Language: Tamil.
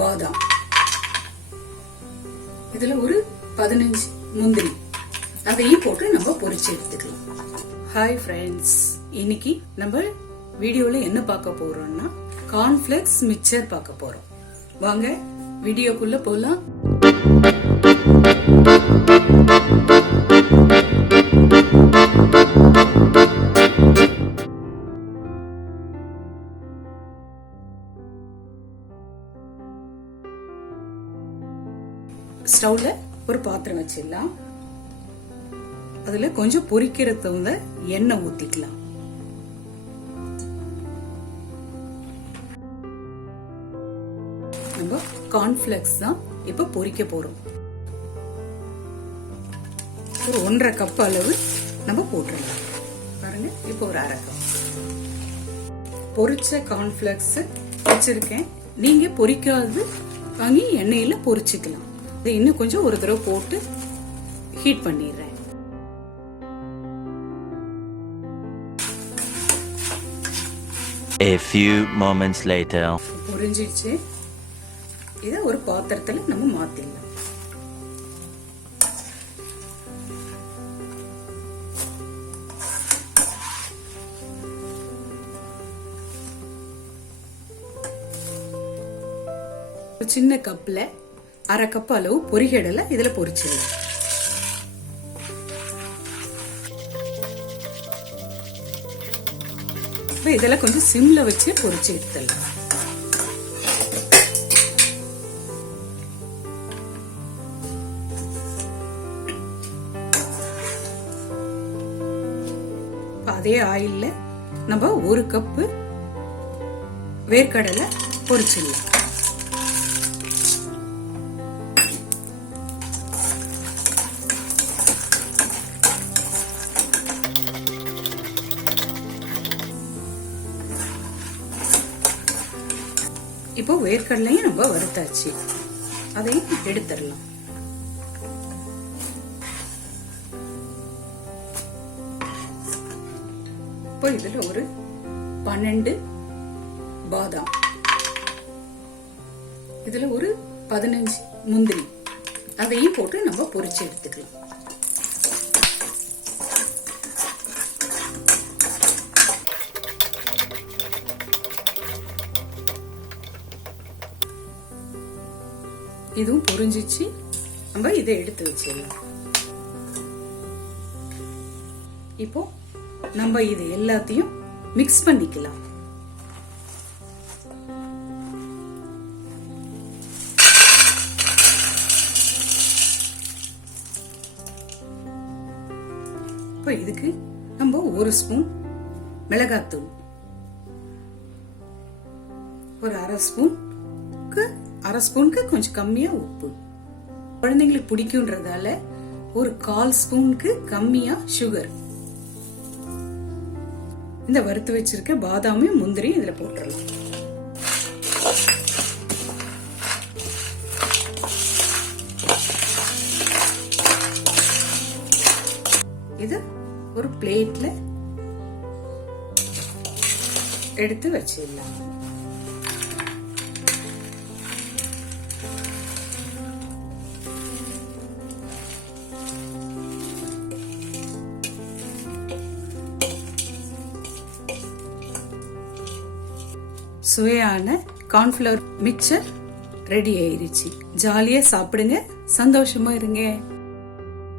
badam. இதுல ஒரு 15 முந்திரி அதையும் போட்டு நம்ம பொரிச்சு எடுத்துக்கலாம். ஹாய் ஃப்ரெண்ட்ஸ், இன்னைக்கு நம்ம வீடியோல என்ன பார்க்க போறோம்னா கார்ன்ஃபிளேக்ஸ் மிக்சர் பார்க்க போறோம். வாங்க வீடியோக்குள்ள போலாம். ஸ்டவ்ல ஒரு பாத்திரம் வச்சிடலாம். அதுல கொஞ்சம் பொரிக்கிறதுல எண்ணெய் ஊத்திக்கலாம். நம்ம கார்ன்ஃபிளேக்ஸ் தான் இப்ப பொரிக்க போறோம். ஒரு 1.5 கப் அளவு நம்ம போட்டுடலாம். பாருங்க, இப்போ ஒரு 1/2 கப் பொரிச்ச கார்ன்ஃபிளேக்ஸ் வச்சிருக்கேன். நீங்க பொரிக்காது வாங்கி எண்ணெயில பொரிச்சுக்கலாம். இதை இன்னும் கொஞ்சம் ஒரு தடவை போட்டு ஹீட் பண்ணிடுறேன். A few moments later. பொரிஞ்சிடுச்சு. இதை ஒரு பாத்திரத்துல நம்ம மாத்திடலாம். சின்ன கப்ல 1/2 கப் அளவு பொரிகடலை இதுல பொரிச்சிடலாம். இதெல்லாம் கொஞ்சம் சிம்ல வச்சு பொரிச்சு எடுத்துடலாம். அதே ஆயில்ல நம்ம 1 கப் வேர்க்கடலை பொரிச்சிடலாம். இப்போ வேர்க்கடலையும் நம்ம வறுத்தாச்சு. அதையும் எடுத்துடலாம். இப்போ இதுல ஒரு 12 பாதாம், இதுல ஒரு 15 முந்திரி அதையும் போட்டு நம்ம பொரிச்சு எடுத்துக்கலாம். இதுவும் பொரிஞ்சிச்சு. நம்ம இதை எடுத்து வச்சிடலாம். இப்போ நம்ம இது எல்லாத்தையும் மிக்ஸ் பண்ணிக்கலாம். இப்போ இதுக்கு நம்ம 1 ஸ்பூன் மிளகாத்தூள், ஒரு 1/2 ஸ்பூனுக்கு கொஞ்சம் கம்மியா உப்பு, குழந்தைங்களுக்கு பிடிக்கும்ன்றதால ஒரு 1/4 ஸ்பூனுக்கு கம்மியா சுகர். இந்த வறுத்து வச்சிருக்க பாதாமையும் முந்திரியும் இதுல போட்டுடலாம். இது ஒரு பிளேட்ல எடுத்து வச்சிடலாம். சுவையான கார்ன்ஃபிளவர் மிக்சர் ரெடி ஆயிருச்சு. ஜாலியா சாப்பிடுங்க, சந்தோஷமா இருங்க.